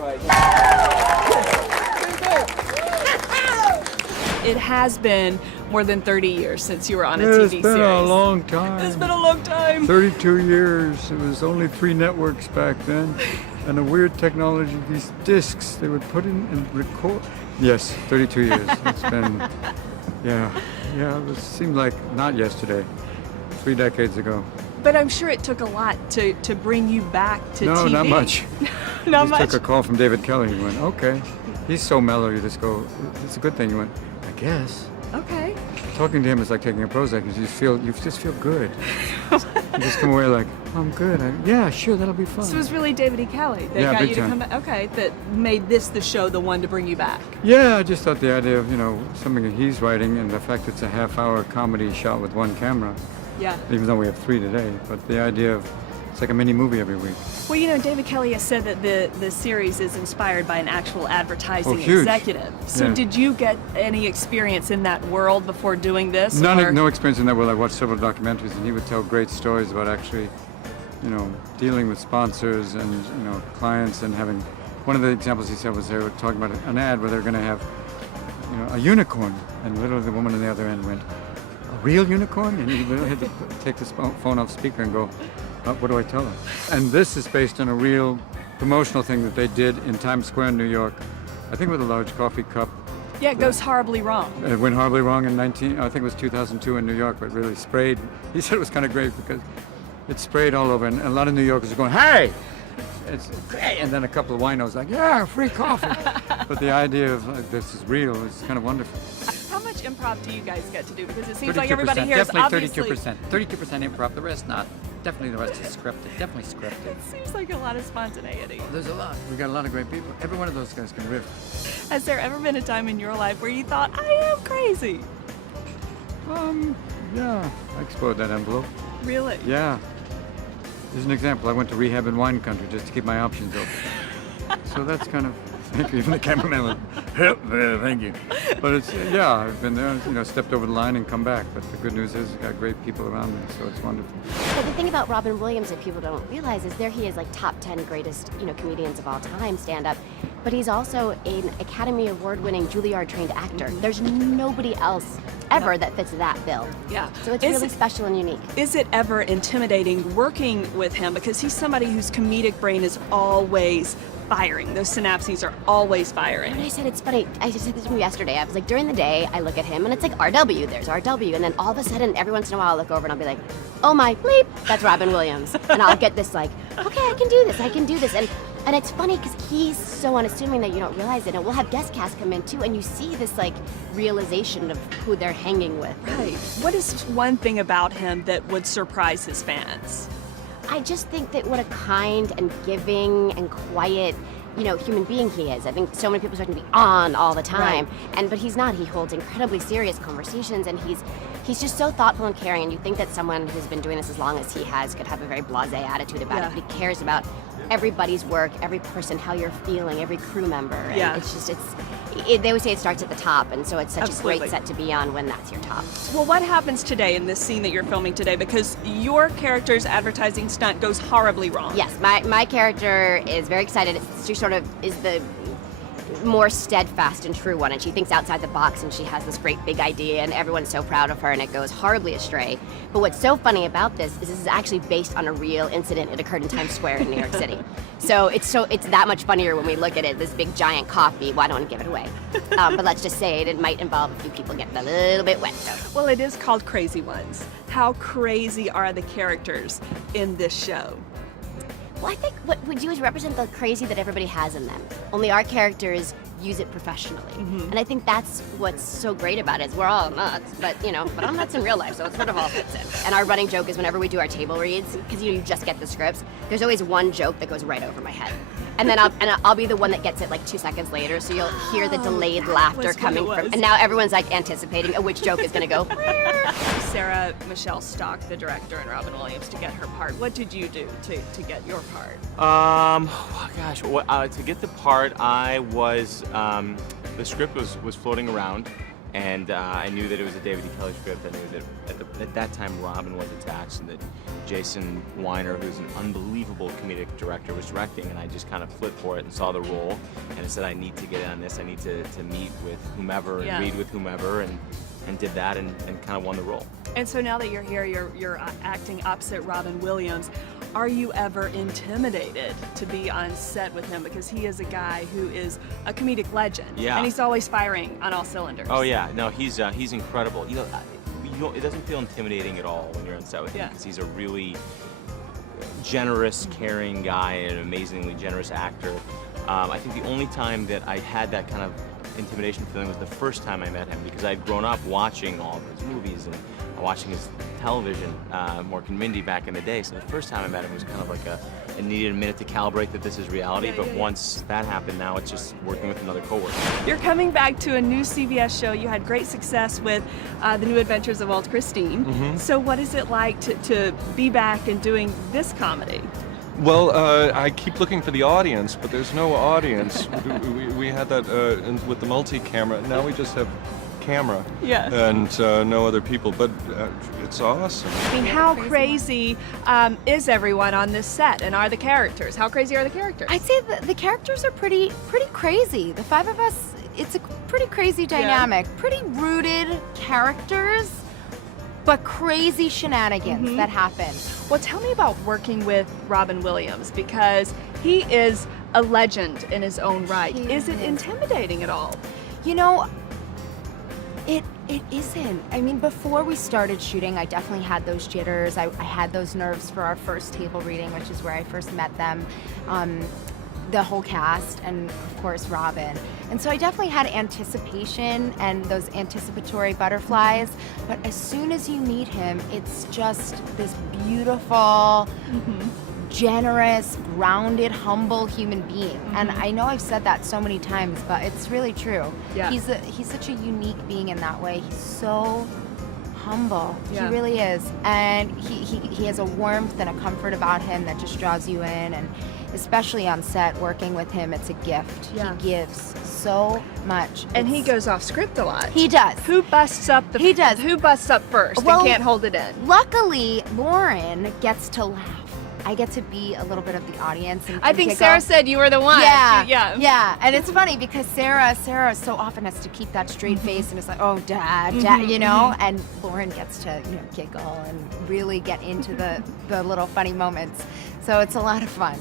right. It has been more than 30 years since you were on a TV series. It's been a long time. It's been a long time. 32 years. It was only 3 networks back then. And a weird technology, these discs they would put in and record. Yes, 32 years. It's been, yeah, it seemed like not yesterday, 3 decades ago. But I'm sure it took a lot to bring you back to No, TV. not much. Not Just much. took a call from David Kelly. He went, okay. He's so mellow, you just go, it's a good thing. He went, I guess. Okay. Talking to him is like taking a Prozac because you just feel good. You just come away like, I'm good. Yeah, sure, that'll be fun. So it was really David E. Kelly that Yeah, got big you to time. come back. Okay, that made this the show, the one to bring you back. Yeah, I just thought the idea of, something that he's writing and the fact it's a half-hour comedy shot with 1 camera, Yeah. even though we have 3 today, but the idea of it's like a mini movie every week. Well, David Kelly has said that the series is inspired by an actual advertising huge. executive. So Yeah. did you get any experience in that world before doing this? No experience in that world. I watched several documentaries and he would tell great stories about actually, dealing with sponsors and, clients and having, one of the examples he said was they were talking about an ad where they're going to have, a unicorn, and literally the woman on the other end went, a real unicorn? And he literally had to take the phone off speaker and go, what do I tell her? And this is based on a real promotional thing that they did in Times Square in New York, I think with a large coffee cup. Yeah, it goes horribly wrong. It went horribly wrong in I think it was 2002 in New York, but it really sprayed. He said it was kind of great because it sprayed all over, and a lot of New Yorkers are going, hey! It's great! And then a couple of winos like, yeah, free coffee! But the idea of this is real is kind of wonderful. How much improv do you guys get to do? Because it seems 32%, like everybody here is definitely obviously... 32% improv, the rest not. Definitely the rest is scripted, definitely scripted. It seems like a lot of spontaneity. There's a lot. We got a lot of great people. Every one of those guys can riff. Has there ever been a time in your life where you thought, I am crazy? Yeah, I explored that envelope. Really? Yeah. There's an example. I went to rehab in wine country just to keep my options open. So that's kind of, thank you. Even the cameraman went, thank you. But it's, I've been there, stepped over the line and come back. But the good news is I've got great people around me, so it's wonderful. But the thing about Robin Williams that people don't realize is there he is, like top 10 greatest, comedians of all time, stand-up. But he's also an Academy Award-winning Juilliard-trained actor. There's nobody else ever that fits that bill. Yeah. So it's really special and unique. Is it ever intimidating working with him? Because he's somebody whose comedic brain is always firing. Those synapses are always firing. And I said, it's funny, I just said this to him yesterday. I was like, during the day, I look at him and it's like RW, there's RW. And then all of a sudden, every once in a while, I'll look over and I'll be like, oh my bleep, that's Robin Williams. And I'll get this like, okay, I can do this. And it's funny because he's so unassuming that you don't realize it. And we'll have guest cast come in too, and you see this like realization of who they're hanging with. Right. What is one thing about him that would surprise his fans? I just think that what a kind and giving and quiet, human being he is. I think so many people start to be on all the time, but he's not. He holds incredibly serious conversations, and he's just so thoughtful and caring. And you think that someone who's been doing this as long as he has could have a very blasé attitude about it, but he cares about everybody's work, every person, how you're feeling, every crew member. And they always say it starts at the top, and so it's such a great set to be on when that's your top. Well, what happens today in this scene that you're filming today? Because your character's advertising stunt goes horribly wrong. Yes, my character is very excited. She sort of is the more steadfast and true one, and she thinks outside the box, and she has this great big idea, and everyone's so proud of her, and it goes horribly astray. But what's so funny about this is actually based on a real incident. It occurred in Times Square in New York City. So it's that much funnier when we look at it, this big giant coffee. Well, I don't want to give it away. But let's just say it might involve a few people getting a little bit wet. So. Well, it is called Crazy Ones. How crazy are the characters in this show? Well, I think what we do is represent the crazy that everybody has in them. Only our characters use it professionally. And I think that's what's so great about it, is we're all nuts, but I'm nuts in real life, so it sort of all fits in. And our running joke is whenever we do our table reads, because you just get the scripts, there's always one joke that goes right over my head. And then I'll be the one that gets it like 2 seconds later, so you'll hear the delayed laughter coming from, and now everyone's like anticipating which joke is gonna go. Sarah Michelle Stock, the director, and Robin Williams to get her part. What did you do to get your part? To get the part, I was, the script was floating around, And I knew that it was a David E. Kelley script. I knew that at that time Robin was attached and that Jason Weiner, who's an unbelievable comedic director, was directing, and I just kind of flipped for it and saw the role, and I said, I need to get in on this. I need to meet with whomever and read with whomever, and did that and kind of won the role. And so now that you're here, you're acting opposite Robin Williams. Are you ever intimidated to be on set with him? Because he is a guy who is a comedic legend. Yeah. And he's always firing on all cylinders. Oh yeah, no, he's incredible. You know, it doesn't feel intimidating at all when you're on set with him, because he's a really generous, caring guy and an amazingly generous actor. I think the only time that I had that kind of intimidation feeling was the first time I met him, because I'd grown up watching all of his movies and watching his television, Mork and Mindy back in the day. So the first time I met him was kind of like it needed a minute to calibrate that this is reality. But once that happened, now it's just working with another coworker. You're coming back to a new CBS show. You had great success with The New Adventures of Walt Christine. So what is it like to be back and doing this comedy? Well, I keep looking for the audience, but there's no audience. we had that with the multi-camera. Now we just have camera and no other people, but it's awesome. I mean, how crazy is everyone on this set, and are the characters? How crazy are the characters? I'd say the characters are pretty crazy. The five of us, it's a pretty crazy dynamic. Pretty rooted characters, but crazy shenanigans that happen. Well, tell me about working with Robin Williams, because he is a legend in his own right. Is it intimidating at all? You know, it isn't. I mean, before we started shooting, I definitely had those jitters. I had those nerves for our first table reading, which is where I first met them. The whole cast, and of course Robin. And so I definitely had anticipation and those anticipatory butterflies, but as soon as you meet him, it's just this beautiful, generous, grounded, humble human being. And I know I've said that so many times, but it's really true. Yeah. He's such a unique being in that way. He's so humble. Yeah. He really is. And he has a warmth and a comfort about him that just draws you in. And especially on set, working with him, it's a gift. Yeah. He gives so much. And he goes off script a lot. He does. Who busts up He does. Who busts up first Well, and can't hold it in? Luckily, Lauren gets to laugh. I get to be a little bit of the audience. And I think giggle. Sarah said you were the one. Yeah, yeah. And it's funny because Sarah so often has to keep that straight face and it's like, oh, dad, you know? And Lauren gets to, giggle and really get into the little funny moments. So it's a lot of fun.